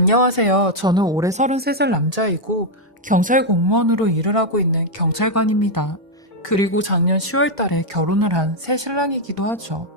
안녕하세요. 저는 올해 33살 남자이고 경찰 공무원으로 일을 하고 있는 경찰관입니다. 그리고 작년 10월 달에 결혼을 한 새 신랑이기도 하죠.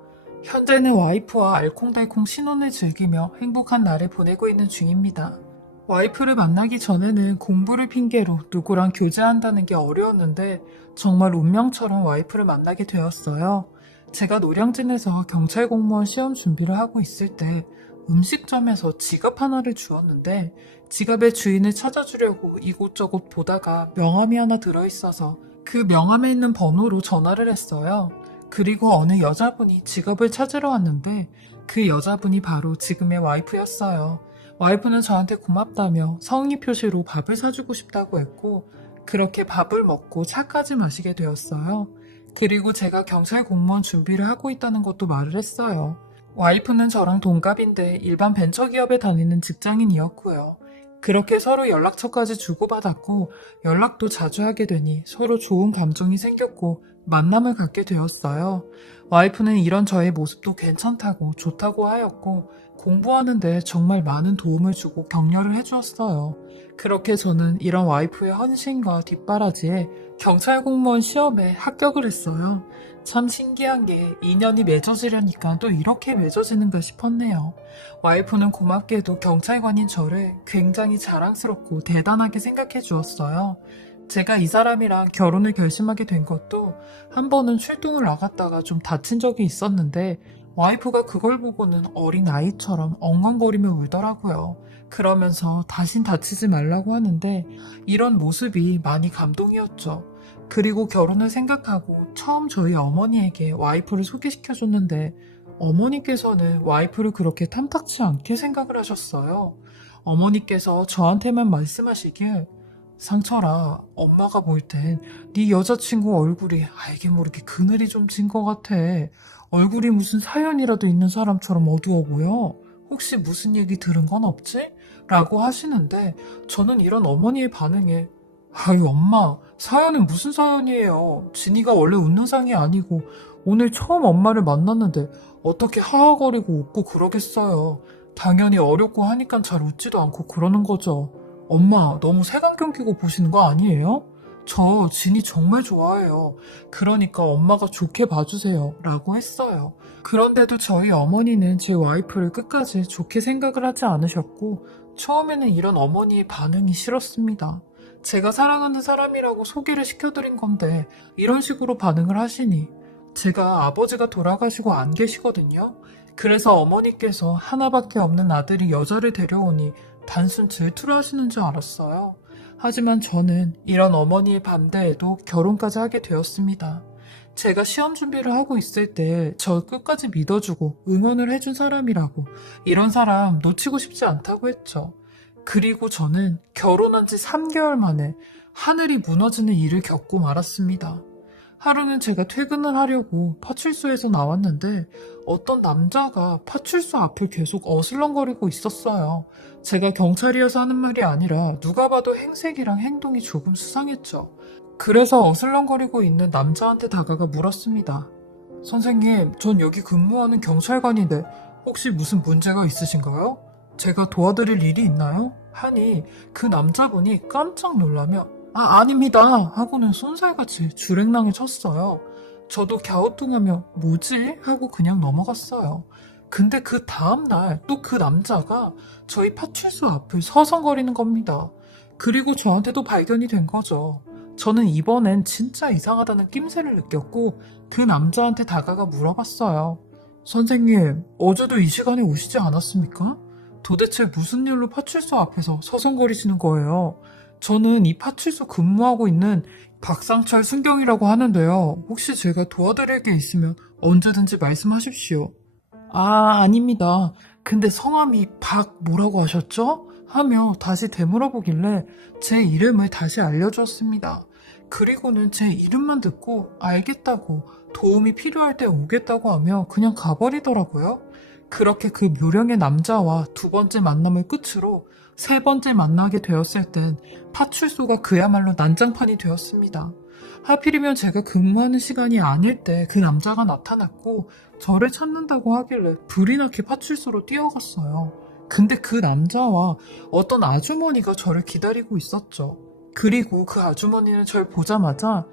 현재는 와이프와 알콩달콩 신혼을 즐기며 행복한 날을 보내고 있는 중입니다. 와이프를 만나기 전에는 공부를 핑계로 누구랑 교제한다는 게 어려웠는데 정말 운명처럼 와이프를 만나게 되었어요. 제가 노량진에서 경찰 공무원 시험 준비를 하고 있을 때 음식점에서 지갑 하나를 주었는데 지갑의 주인을 찾아주려고 이곳저곳 보다가 명함이 하나 들어있어서 그 명함에 있는 번호로 전화를 했어요. 그리고 어느 여자분이 지갑을 찾으러 왔는데 그 여자분이 바로 지금의 와이프였어요. 와이프는 저한테 고맙다며 성의 표시로 밥을 사주고 싶다고 했고 그렇게 밥을 먹고 차까지 마시게 되었어요. 그리고 제가 경찰 공무원 준비를 하고 있다는 것도 말을 했어요. 와이프는 저랑 동갑인데 일반 벤처기업에 다니는 직장인이었고요. 그렇게 서로 연락처까지 주고받았고 연락도 자주 하게 되니 서로 좋은 감정이 생겼고 만남을 갖게 되었어요. 와이프는 이런 저의 모습도 괜찮다고 좋다고 하였고 공부하는데 정말 많은 도움을 주고 격려를 해주었어요. 그렇게 저는 이런 와이프의 헌신과 뒷바라지에 경찰 공무원 시험에 합격을 했어요. 참 신기한 게 인연이 맺어지려니까 또 이렇게 맺어지는가 싶었네요. 와이프는 고맙게도 경찰관인 저를 굉장히 자랑스럽고 대단하게 생각해 주었어요. 제가 이 사람이랑 결혼을 결심하게 된 것도 한 번은 출동을 나갔다가 좀 다친 적이 있었는데 와이프가 그걸 보고는 어린 아이처럼 엉엉거리며 울더라고요. 그러면서 다신 다치지 말라고 하는데 이런 모습이 많이 감동이었죠. 그리고 결혼을 생각하고 처음 저희 어머니에게 와이프를 소개시켜줬는데 어머니께서는 와이프를 그렇게 탐탁치 않게 생각을 하셨어요. 어머니께서 저한테만 말씀하시길 상철아, 엄마가 볼 땐 네 여자친구 얼굴이 알게 모르게 그늘이 좀 진 것 같아. 얼굴이 무슨 사연이라도 있는 사람처럼 어두워 보여. 혹시 무슨 얘기 들은 건 없지? 라고 하시는데 저는 이런 어머니의 반응에 아유 엄마 사연은 무슨 사연이에요. 진이가 원래 웃는 상이 아니고 오늘 처음 엄마를 만났는데 어떻게 하하거리고 웃고 그러겠어요. 당연히 어렵고 하니까 잘 웃지도 않고 그러는 거죠. 엄마 너무 색안경 끼고 보시는 거 아니에요? 저 진이 정말 좋아해요. 그러니까 엄마가 좋게 봐주세요. 라고 했어요. 그런데도 저희 어머니는 제 와이프를 끝까지 좋게 생각을 하지 않으셨고 처음에는 이런 어머니의 반응이 싫었습니다. 제가 사랑하는 사람이라고 소개를 시켜드린 건데 이런 식으로 반응을 하시니 제가 아버지가 돌아가시고 안 계시거든요. 그래서 어머니께서 하나밖에 없는 아들이 여자를 데려오니 단순 질투를 하시는 줄 알았어요. 하지만 저는 이런 어머니의 반대에도 결혼까지 하게 되었습니다. 제가 시험 준비를 하고 있을 때 저 끝까지 믿어주고 응원을 해준 사람이라고 이런 사람 놓치고 싶지 않다고 했죠. 그리고 저는 결혼한 지 3개월 만에 하늘이 무너지는 일을 겪고 말았습니다. 하루는 제가 퇴근을 하려고 파출소에서 나왔는데 어떤 남자가 파출소 앞을 계속 어슬렁거리고 있었어요. 제가 경찰이어서 하는 말이 아니라 누가 봐도 행색이랑 행동이 조금 수상했죠. 그래서 어슬렁거리고 있는 남자한테 다가가 물었습니다. 선생님, 전 여기 근무하는 경찰관인데 혹시 무슨 문제가 있으신가요? 제가 도와드릴 일이 있나요? 하니 그 남자분이 깜짝 놀라며 아닙니다 하고는 쏜살같이 줄행랑에 쳤어요. 저도 갸우뚱하며 뭐지? 하고 그냥 넘어갔어요. 근데 그 다음날 또 그 남자가 저희 파출소 앞을 서성거리는 겁니다. 그리고 저한테도 발견이 된 거죠. 저는 이번엔 진짜 이상하다는 낌새를 느꼈고 그 남자한테 다가가 물어봤어요. 선생님, 어제도 이 시간에 오시지 않았습니까? 도대체 무슨 일로 파출소 앞에서 서성거리시는 거예요? 저는 이 파출소 근무하고 있는 박상철 순경이라고 하는데요. 혹시 제가 도와드릴 게 있으면 언제든지 말씀하십시오. 아닙니다. 근데 성함이 박 뭐라고 하셨죠? 하며 다시 되물어보길래 제 이름을 다시 알려주었습니다. 그리고는 제 이름만 듣고 알겠다고 도움이 필요할 때 오겠다고 하며 그냥 가버리더라고요. 그렇게 그 묘령의 남자와 두 번째 만남을 끝으로 세 번째 만나게 되었을 땐 파출소가 그야말로 난장판이 되었습니다. 하필이면 제가 근무하는 시간이 아닐 때 그 남자가 나타났고 저를 찾는다고 하길래 불이 나게 파출소로 뛰어갔어요. 근데 그 남자와 어떤 아주머니가 저를 기다리고 있었죠. 그리고 그 아주머니는 절 보자마자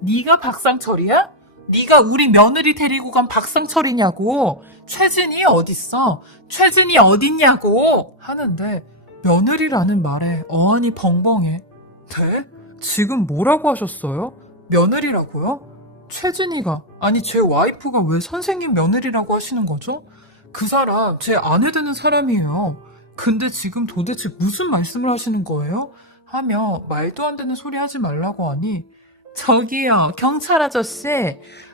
네가 박상철이야? 네가 우리 며느리 데리고 간 박상철이냐고. 최진이 어딨어? 최진이 어딨냐고 하는데 며느리라는 말에 어안이 벙벙해. 네? 지금 뭐라고 하셨어요? 며느리라고요? 최진이가, 아니 제 와이프가 왜 선생님 며느리라고 하시는 거죠? 그 사람 제 아내 되는 사람이에요. 근데 지금 도대체 무슨 말씀을 하시는 거예요? 하며 말도 안 되는 소리 하지 말라고 하니 저기요 경찰 아저씨,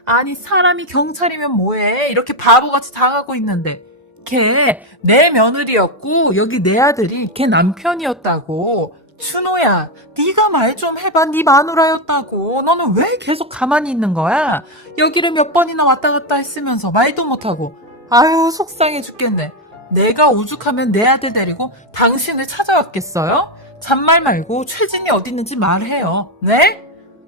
아니 사람이 경찰이면 뭐해? 이렇게 바보같이 당하고 있는데 걔 내 며느리였고 여기 내 아들이 걔 남편이었다고. 준호야, 네가 말 좀 해봐. 네 마누라였다고. 너는 왜 계속 가만히 있는 거야? 여기를 몇 번이나 왔다 갔다 했으면서 말도 못하고. 아유 속상해 죽겠네. 내가 오죽하면 내 아들 데리고 당신을 찾아왔겠어요? 잔말 말고 최진이 어디 있는지 말해요. 네?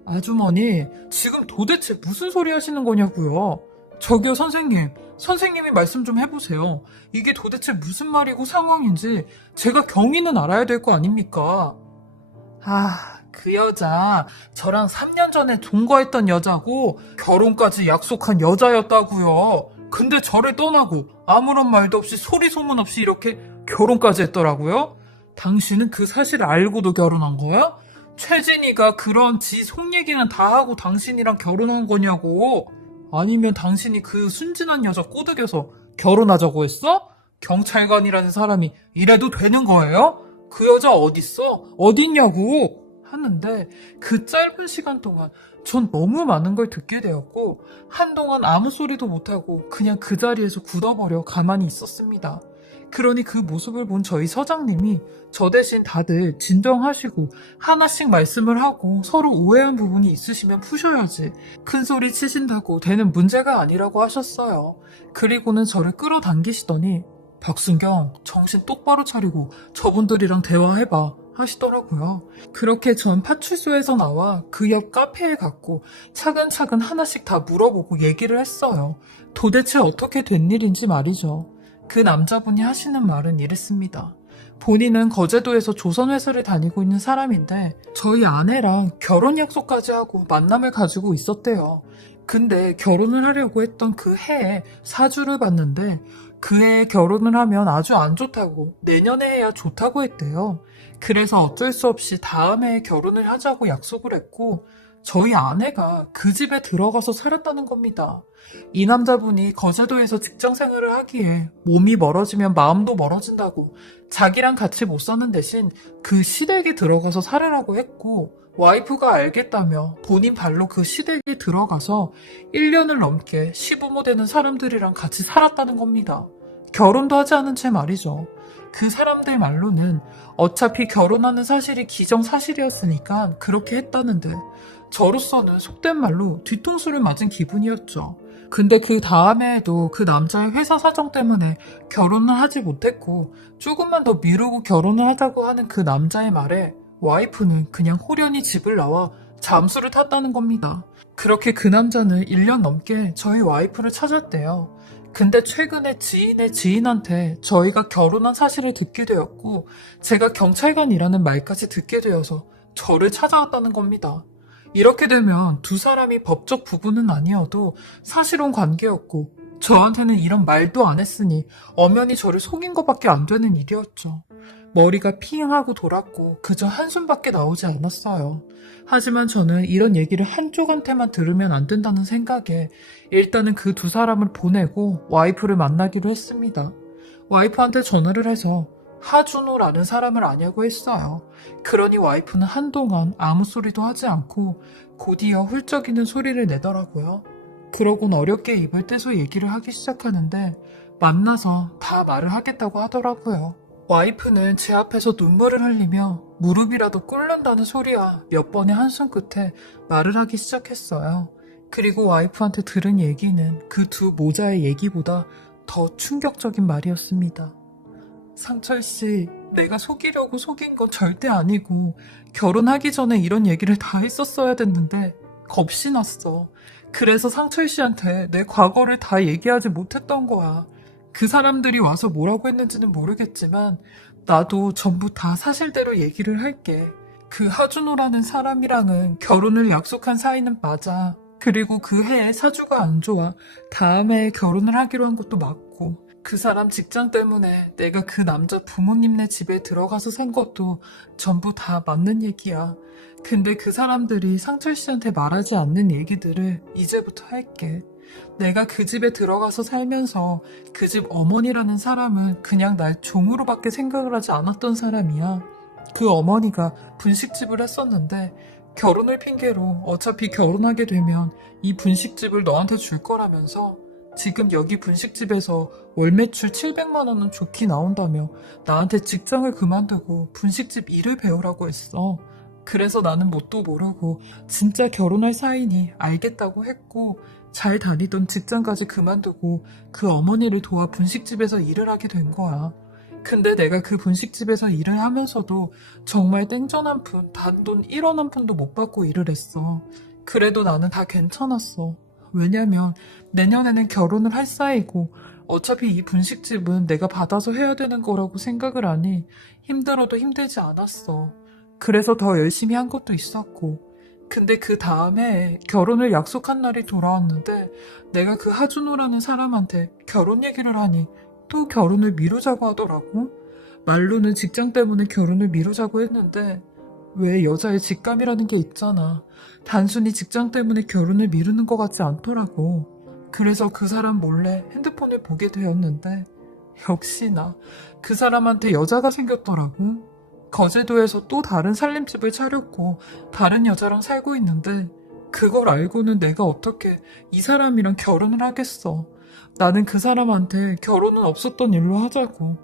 아주머니, 지금 도대체 무슨 소리 하시는 거냐고요? 저기요 선생님, 선생님이 말씀 좀 해보세요. 이게 도대체 무슨 말이고 상황인지 제가 경위는 알아야 될 거 아닙니까? 그 여자 저랑 3년 전에 동거했던 여자고 결혼까지 약속한 여자였다고요. 근데 저를 떠나고 아무런 말도 없이 소리 소문 없이 이렇게 결혼까지 했더라고요. 당신은 그 사실을 알고도 결혼한 거야? 최진이가 그런 지 속 얘기는 다 하고 당신이랑 결혼한 거냐고. 아니면 당신이 그 순진한 여자 꼬드겨서 결혼하자고 했어? 경찰관이라는 사람이 이래도 되는 거예요? 그 여자 어딨어? 어딨냐고 하는데 그 짧은 시간 동안 전 너무 많은 걸 듣게 되었고 한동안 아무 소리도 못하고 그냥 그 자리에서 굳어버려 가만히 있었습니다. 그러니 그 모습을 본 저희 서장님이 저 대신 다들 진정하시고 하나씩 말씀을 하고 서로 오해한 부분이 있으시면 푸셔야지 큰 소리 치신다고 되는 문제가 아니라고 하셨어요. 그리고는 저를 끌어당기시더니 박순경, 정신 똑바로 차리고 저분들이랑 대화해봐 하시더라고요. 그렇게 전 파출소에서 나와 그 옆 카페에 갔고 차근차근 하나씩 다 물어보고 얘기를 했어요. 도대체 어떻게 된 일인지 말이죠. 그 남자분이 하시는 말은 이랬습니다. 본인은 거제도에서 조선회사를 다니고 있는 사람인데 저희 아내랑 결혼 약속까지 하고 만남을 가지고 있었대요. 근데 결혼을 하려고 했던 그 해에 사주를 봤는데 그 해에 결혼을 하면 아주 안 좋다고 내년에 해야 좋다고 했대요. 그래서 어쩔 수 없이 다음 해에 결혼을 하자고 약속을 했고 저희 아내가 그 집에 들어가서 살았다는 겁니다. 이 남자분이 거제도에서 직장 생활을 하기에 몸이 멀어지면 마음도 멀어진다고 자기랑 같이 못 사는 대신 그 시댁에 들어가서 살으라고 했고 와이프가 알겠다며 본인 발로 그 시댁에 들어가서 1년을 넘게 시부모 되는 사람들이랑 같이 살았다는 겁니다. 결혼도 하지 않은 채 말이죠. 그 사람들 말로는 어차피 결혼하는 사실이 기정사실이었으니까 그렇게 했다는데 저로서는 속된 말로 뒤통수를 맞은 기분이었죠. 근데 그 다음에도 그 남자의 회사 사정 때문에 결혼을 하지 못했고 조금만 더 미루고 결혼을 하자고 하는 그 남자의 말에 와이프는 그냥 호련히 집을 나와 잠수를 탔다는 겁니다. 그렇게 그 남자는 1년 넘게 저희 와이프를 찾았대요. 근데 최근에 지인의 지인한테 저희가 결혼한 사실을 듣게 되었고 제가 경찰관이라는 말까지 듣게 되어서 저를 찾아왔다는 겁니다. 이렇게 되면 두 사람이 법적 부부는 아니어도 사실혼 관계였고 저한테는 이런 말도 안 했으니 엄연히 저를 속인 것밖에 안 되는 일이었죠. 머리가 핑하고 돌았고 그저 한숨밖에 나오지 않았어요. 하지만 저는 이런 얘기를 한쪽한테만 들으면 안 된다는 생각에 일단은 그 두 사람을 보내고 와이프를 만나기로 했습니다. 와이프한테 전화를 해서 하준호라는 사람을 아냐고 했어요. 그러니 와이프는 한동안 아무 소리도 하지 않고 곧이어 훌쩍이는 소리를 내더라고요. 그러곤 어렵게 입을 떼서 얘기를 하기 시작하는데 만나서 다 말을 하겠다고 하더라고요. 와이프는 제 앞에서 눈물을 흘리며 무릎이라도 꿇는다는 소리와 몇 번의 한숨 끝에 말을 하기 시작했어요. 그리고 와이프한테 들은 얘기는 그 두 모자의 얘기보다 더 충격적인 말이었습니다. 상철씨, 내가 속이려고 속인 건 절대 아니고 결혼하기 전에 이런 얘기를 다 했었어야 됐는데 겁이 났어. 그래서 상철씨한테 내 과거를 다 얘기하지 못했던 거야. 그 사람들이 와서 뭐라고 했는지는 모르겠지만 나도 전부 다 사실대로 얘기를 할게. 그 하준호라는 사람이랑은 결혼을 약속한 사이는 맞아. 그리고 그 해에 사주가 안 좋아. 다음 해에 결혼을 하기로 한 것도 맞고. 그 사람 직장 때문에 내가 그 남자 부모님네 집에 들어가서 산 것도 전부 다 맞는 얘기야. 근데 그 사람들이 상철 씨한테 말하지 않는 얘기들을 이제부터 할게. 내가 그 집에 들어가서 살면서 그 집 어머니라는 사람은 그냥 날 종으로밖에 생각을 하지 않았던 사람이야. 그 어머니가 분식집을 했었는데 결혼을 핑계로 어차피 결혼하게 되면 이 분식집을 너한테 줄 거라면서 지금 여기 분식집에서 월 매출 700만 원은 좋게 나온다며 나한테 직장을 그만두고 분식집 일을 배우라고 했어. 그래서 나는 뭣도 모르고 진짜 결혼할 사이니 알겠다고 했고 잘 다니던 직장까지 그만두고 그 어머니를 도와 분식집에서 일을 하게 된 거야. 근데 내가 그 분식집에서 일을 하면서도 정말 땡전 한 푼, 단돈 1원 한 푼도 못 받고 일을 했어. 그래도 나는 다 괜찮았어. 왜냐면 내년에는 결혼을 할 사이고 어차피 이 분식집은 내가 받아서 해야 되는 거라고 생각을 하니 힘들어도 힘들지 않았어. 그래서 더 열심히 한 것도 있었고. 근데 그 다음에 결혼을 약속한 날이 돌아왔는데 내가 그 하준호라는 사람한테 결혼 얘기를 하니 또 결혼을 미루자고 하더라고. 말로는 직장 때문에 결혼을 미루자고 했는데 왜 여자의 직감이라는 게 있잖아. 단순히 직장 때문에 결혼을 미루는 것 같지 않더라고. 그래서 그 사람 몰래 핸드폰을 보게 되었는데 역시나 그 사람한테 여자가 생겼더라고. 거제도에서 또 다른 살림집을 차렸고 다른 여자랑 살고 있는데 그걸 알고는 내가 어떻게 이 사람이랑 결혼을 하겠어. 나는 그 사람한테 결혼은 없었던 일로 하자고.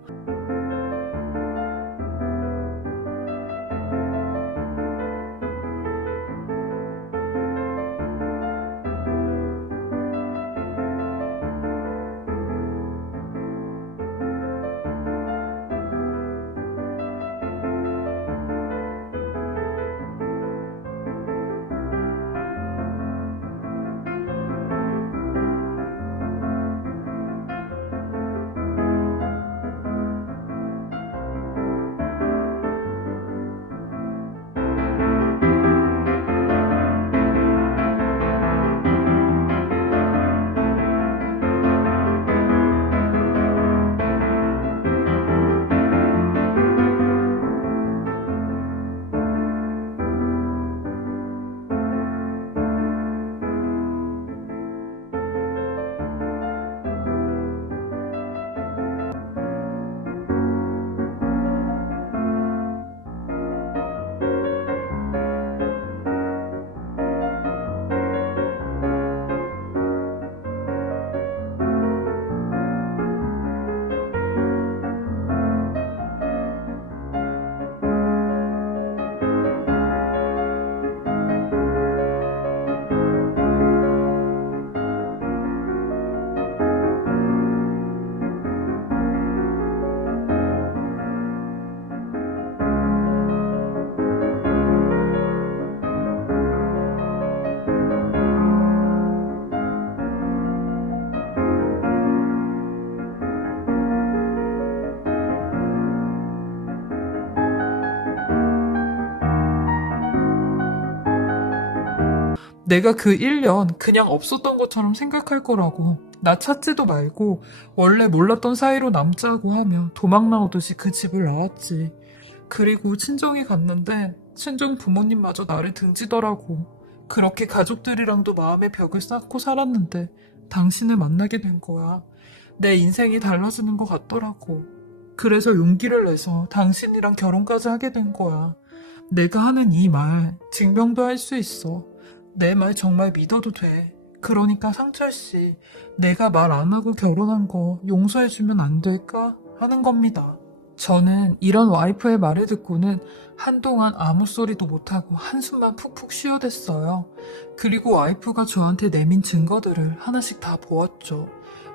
내가 그 1년 그냥 없었던 것처럼 생각할 거라고. 나 찾지도 말고 원래 몰랐던 사이로 남자고 하며 도망 나오듯이 그 집을 나왔지. 그리고 친정에 갔는데 친정 부모님마저 나를 등지더라고. 그렇게 가족들이랑도 마음의 벽을 쌓고 살았는데 당신을 만나게 된 거야. 내 인생이 달라지는 것 같더라고. 그래서 용기를 내서 당신이랑 결혼까지 하게 된 거야. 내가 하는 이 말 증명도 할 수 있어. 내 말 정말 믿어도 돼. 그러니까 상철 씨, 내가 말 안 하고 결혼한 거 용서해주면 안 될까? 하는 겁니다. 저는 이런 와이프의 말을 듣고는 한동안 아무 소리도 못하고 한숨만 푹푹 쉬어댔어요. 그리고 와이프가 저한테 내민 증거들을 하나씩 다 보았죠.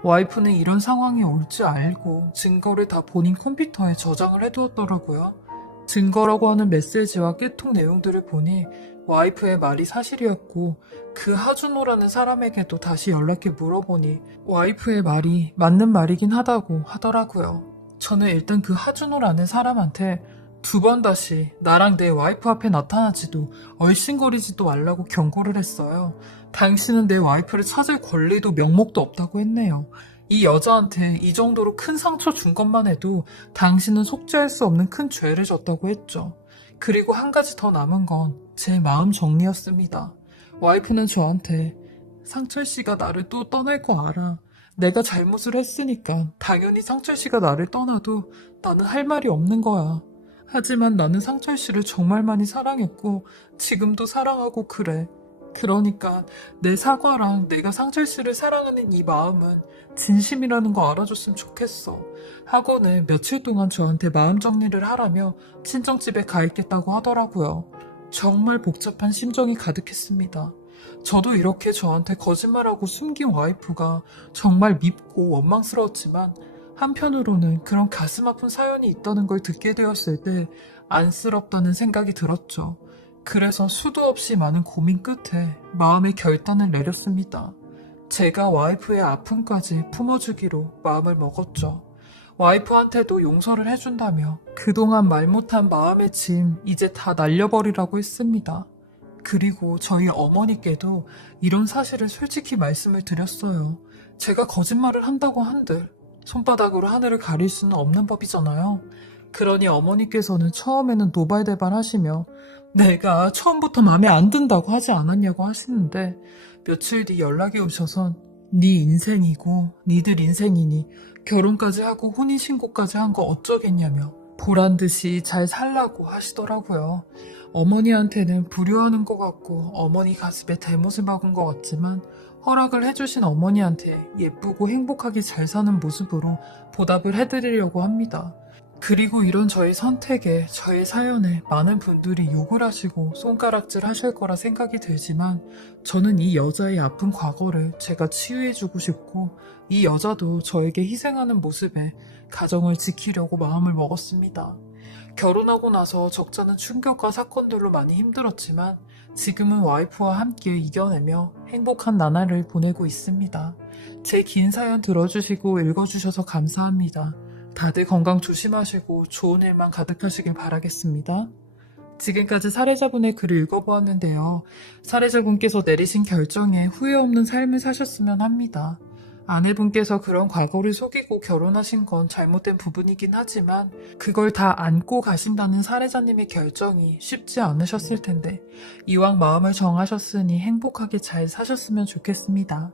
와이프는 이런 상황이 올 줄 알고 증거를 다 본인 컴퓨터에 저장을 해두었더라고요. 증거라고 하는 메시지와 깨톡 내용들을 보니 와이프의 말이 사실이었고 그 하준호라는 사람에게도 다시 연락해 물어보니 와이프의 말이 맞는 말이긴 하다고 하더라고요. 저는 일단 그 하준호라는 사람한테 2번 다시 나랑 내 와이프 앞에 나타나지도 얼씬거리지도 말라고 경고를 했어요. 당신은 내 와이프를 찾을 권리도 명목도 없다고 했네요. 이 여자한테 이 정도로 큰 상처 준 것만 해도 당신은 속죄할 수 없는 큰 죄를 졌다고 했죠. 그리고 한 가지 더 남은 건 제 마음 정리였습니다. 와이프는 저한테 상철 씨가 나를 또 떠날 거 알아. 내가 잘못을 했으니까 당연히 상철 씨가 나를 떠나도 나는 할 말이 없는 거야. 하지만 나는 상철 씨를 정말 많이 사랑했고 지금도 사랑하고 그래. 그러니까 내 사과랑 내가 상철 씨를 사랑하는 이 마음은 진심이라는 거 알아줬으면 좋겠어. 하고는 며칠 동안 저한테 마음 정리를 하라며 친정집에 가 있겠다고 하더라고요. 정말 복잡한 심정이 가득했습니다. 저도 이렇게 저한테 거짓말하고 숨긴 와이프가 정말 밉고 원망스러웠지만 한편으로는 그런 가슴 아픈 사연이 있다는 걸 듣게 되었을 때 안쓰럽다는 생각이 들었죠. 그래서 수도 없이 많은 고민 끝에 마음의 결단을 내렸습니다. 제가 와이프의 아픔까지 품어주기로 마음을 먹었죠. 와이프한테도 용서를 해준다며 그동안 말 못한 마음의 짐 이제 다 날려버리라고 했습니다. 그리고 저희 어머니께도 이런 사실을 솔직히 말씀을 드렸어요. 제가 거짓말을 한다고 한들 손바닥으로 하늘을 가릴 수는 없는 법이잖아요. 그러니 어머니께서는 처음에는 노발대발 하시며 내가 처음부터 마음에 안 든다고 하지 않았냐고 하시는데 며칠 뒤 연락이 오셔선 네 인생이고 니들 인생이니 결혼까지 하고 혼인신고까지 한 거 어쩌겠냐며 보란듯이 잘 살라고 하시더라고요. 어머니한테는 불효하는 것 같고 어머니 가슴에 대못을 박은 것 같지만 허락을 해주신 어머니한테 예쁘고 행복하게 잘 사는 모습으로 보답을 해드리려고 합니다. 그리고 이런 저의 선택에, 저의 사연에 많은 분들이 욕을 하시고 손가락질 하실 거라 생각이 들지만 저는 이 여자의 아픈 과거를 제가 치유해주고 싶고 이 여자도 저에게 희생하는 모습에 가정을 지키려고 마음을 먹었습니다. 결혼하고 나서 적잖은 충격과 사건들로 많이 힘들었지만 지금은 와이프와 함께 이겨내며 행복한 나날을 보내고 있습니다. 제 긴 사연 들어주시고 읽어주셔서 감사합니다. 다들 건강 조심하시고 좋은 일만 가득하시길 바라겠습니다. 지금까지 사례자분의 글을 읽어보았는데요. 사례자분께서 내리신 결정에 후회 없는 삶을 사셨으면 합니다. 아내분께서 그런 과거를 속이고 결혼하신 건 잘못된 부분이긴 하지만 그걸 다 안고 가신다는 사례자님의 결정이 쉽지 않으셨을 텐데 이왕 마음을 정하셨으니 행복하게 잘 사셨으면 좋겠습니다.